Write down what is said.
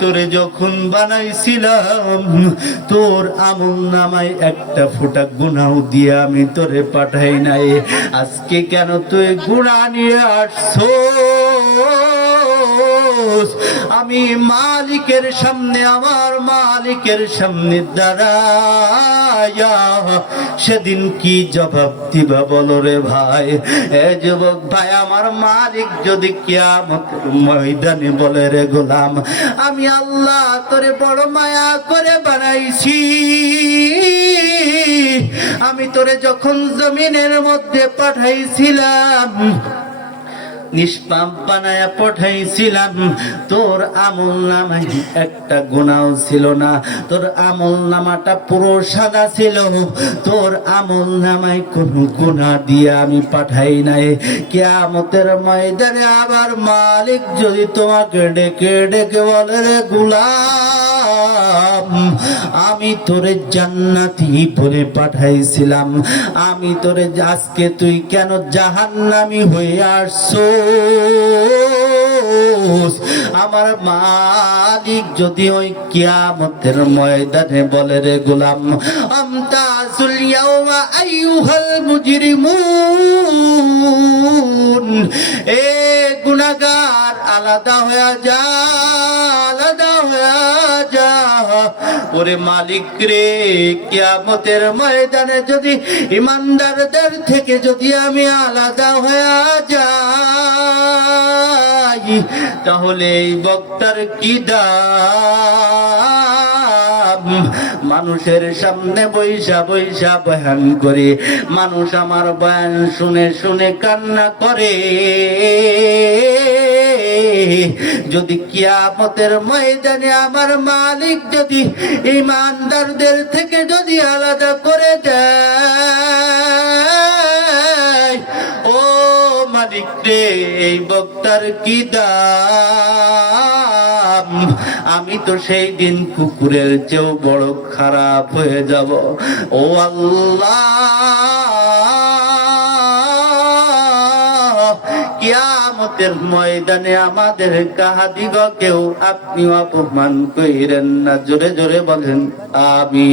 তোরে যখন বানাইছিলাম, তোর আমল নামায় একটা ফোটা গুনাও দিয়ে আমি তোরে পাঠাই নাই। আজকে কেন তুই গুণা নিয়ে আসছো আমি মালিকের সামনে, আমার মালিকের সামনে দাঁড়ায়া সেদিন কি জবাব দিবা বলো রে ভাই? এ যুবক ভাই, আমার মালিক যদি কিয়ামত ময়দানে বলে রে গোলাম, আমি আল্লাহ তোরে বড় মায়া করে বানাইছি। আমি তোরে যখন জমিনের মধ্যে পাঠাইছিলাম নিষ্পাপ বানায়া পাঠাইছিলাম। তোর আমল নামায় একটা গুণাও ছিল না। তোর আমল নামাটা পুরো সাদা ছিল। তোর আমল নামায় কোনো গুণা দিয়ে আমি পাঠাই নাই। কেয়ামতের ময়দানে আবার মালিক যদি তোমাকে ডেকে ডেকে বলে, রে গুলাম, আমি তোরে জান্নাতি বলে পাঠাইছিলাম। আমি তোরে আজকে তুই কেন জাহান্নামি হয়ে আসছো? আমার মালিক যদি ওই কিয়ামতের ময়দানে বলে রে গোলাম আমতা সুলিয়াও আইয়ুহাল মুজরিমুন। এ গুনাহগার আলাদা হয়ে যা, আলাদা হয়ে যা। ওরে মালিক রে, কিয়ামতের ময়দানে যদি ইমানদারদের থেকে যদি আমি আলাদা হয়ে যাই, তাহলে এই বক্তার কি দাম? মানুষের সামনে বৈশা বৈশা বয়ান করে, মানুষ আমার বয়ান শুনে শুনে কান্না করে। যদি কিয়ামতের ময়দানে আমার মালিক যদি ইমানদারদের থেকে যদি আলাদা করে দেয়, ও মালিক রে, এই বক্তার কি দাম? আমি তো সেই দিন কুকুরের চেয়েও বড় খারাপ হয়ে যাব। ও আল্লাহ! কিয়ামতের ময়দানে আমাদের কাহাদিগকেও আপনি অপমান কইরেন না। জোরে জোরে বলেন আমি